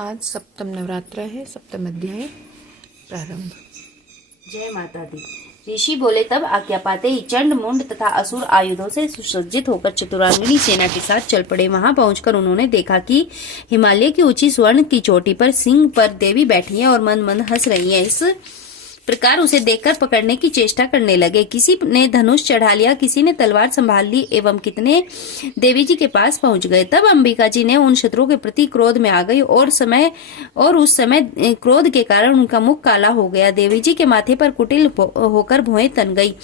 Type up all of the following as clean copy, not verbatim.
आज सप्तम नवरात्र है। सप्तम अध्याय प्रारंभ। जय माता दी। ऋषि बोले, तब आज्ञा पाते ही चंड, मुंड तथा असुर आयुधों से सुसज्जित होकर चतुरांगिनी सेना के साथ चल पड़े। वहां पहुंचकर उन्होंने देखा कि हिमालय की ऊंची स्वर्ण की चोटी पर सिंह पर देवी बैठी है और मन मन हंस रही है। इस प्रकार उसे देखकर पकड़ने की चेष्टा करने लगे। किसी ने धनुष चढ़ा लिया, किसी ने तलवार संभाल ली एवं कितने देवी जी के पास पहुंच गए। तब अंबिका जी ने उन शत्रुओं के प्रति क्रोध में आ गई और उस समय क्रोध के कारण उनका मुख काला हो गया। देवी जी के माथे पर कुटिल होकर भौहें तन गई।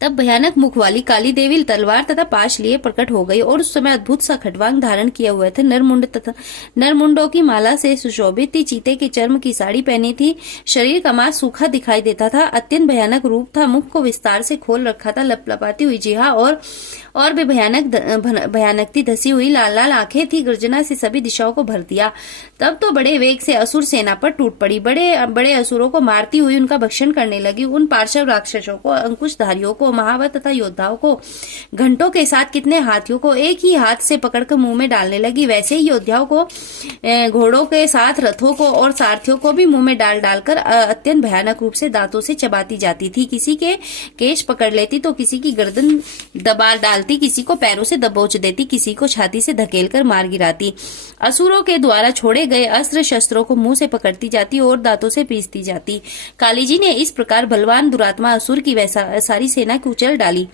तब भयानक मुख वाली काली देवी तलवार तथा पाश लिए प्रकट हो गई और उस समय अद्भुत सा खड्वांग धारण किए हुए थे। नरमुंडों की माला से सुशोभित थी। चीते के चर्म की साड़ी पहनी थी। शरीर का मांस सूखा दिखाई देता था। अत्यंत भयानक रूप था। मुख को विस्तार से खोल रखा था। लपलपाती हुई जिहा और भी भयानक थी। धसी हुई लाल लाल आंखें थी। गर्जना से सभी दिशाओं को भर दिया। तब तो बड़े वेग से असुर सेना पर टूट पड़ी। बड़े बड़े असुरों को मारती हुई उनका भक्षण करने लगी। उन पार्श्व राक्षसों को, अंकुशधारियों को, महावत तथा योद्धाओं को, घंटों के साथ कितने हाथियों को एक ही हाथ से पकड़कर मुंह में डालने लगी। वैसे ही योद्धाओं को, घोड़ों के साथ रथों को और सारथियों को भी मुंह में डालकर अत्यंत भयानक रूप से दांतों से चबाती जाती थी। किसी के केश पकड़ लेती तो किसी की गर्दन दबा डालती, किसी को पैरों से दबोच देती, किसी को छाती से धकेलकर मार गिराती। असुरों के द्वारा छोड़े गए अस्त्र शस्त्रों को मुंह से पकड़ती जाती और दांतों से पीसती जाती। काली जी ने इस प्रकार बलवान दुरात्मा असुर की सारी सेना कुचल डाली।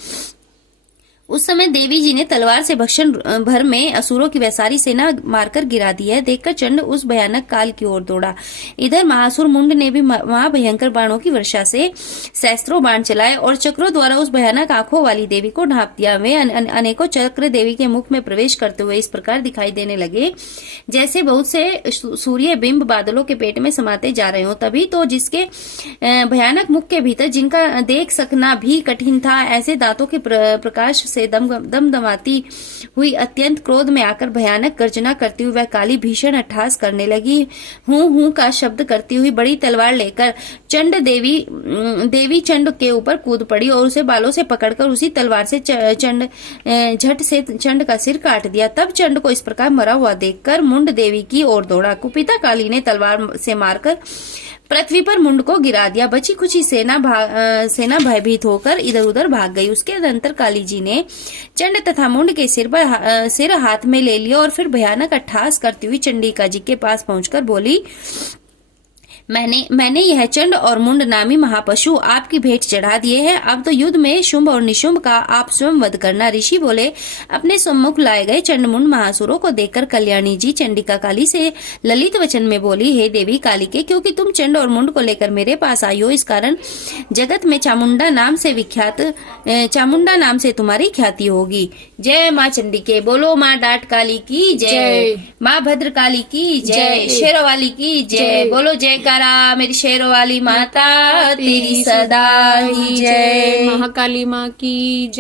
उस समय देवी जी ने तलवार से भक्षण भर में असुरों की वह सारी सेना मारकर गिरा दी है। देखकर चंड उस भयानक काल की ओर दौड़ा। इधर महासुर मुंड ने भी महाभयंकर बाणों की वर्षा से सहस्त्रों बाण चलाए और चक्रों द्वारा उस भयानक आंखों वाली देवी को ढांप दिया। वे अनेकों चक्र देवी के मुख में प्रवेश करते हुए इस प्रकार दिखाई देने लगे जैसे बहुत से सूर्य बिंब बादलों के पेट में समाते जा रहे हो। तभी तो जिसके भयानक मुख के भीतर जिनका देख सकना भी कठिन था, ऐसे दांतों के प्रकाश से दमदमाती हुई अत्यंत क्रोध में आकर भयानक गर्जना करती हुई वह काली भीषण अट्टहास करने लगी। हूं का शब्द करती हुई बड़ी तलवार लेकर देवी चंड के ऊपर कूद पड़ी और उसे बालों से पकड़कर उसी तलवार से झट से चंड का सिर काट दिया। तब चंड को इस प्रकार मरा हुआ देखकर मुंड देवी की ओर दौड़ा। कुपिता काली ने तलवार से मारकर पृथ्वी पर मुंड को गिरा दिया। बची खुची सेना भयभीत होकर इधर उधर भाग गई। उसके अनंतर काली जी ने चंड तथा मुंड के सिर हाथ में ले लिया और फिर भयानक अट्टहास करती हुई चंडिका जी के पास पहुंचकर बोली, मैंने यह चंड और मुंड नामी महापशु आपकी भेंट चढ़ा दिए हैं। अब तो युद्ध में शुंभ और निशुंभ का आप स्वयं वध करना। ऋषि बोले, अपने सम्मुख लाए गए चंड मुंड महासुरों को देखकर कल्याणी जी चंडिका काली से ललित वचन में बोली, हे देवी कालिके, क्योंकि तुम चंड और मुंड को लेकर मेरे पास आई हो, इस कारण जगत में चामुंडा नाम से तुम्हारी ख्याति होगी। जय माँ चंडिके। बोलो माँ डाट काली की जय। माँ भद्र काली की जय। शेरों वाली की जय। बोलो जयकारा मेरी शेरों वाली माता तेरी सदा ही जय। महाकाली माँ की जय।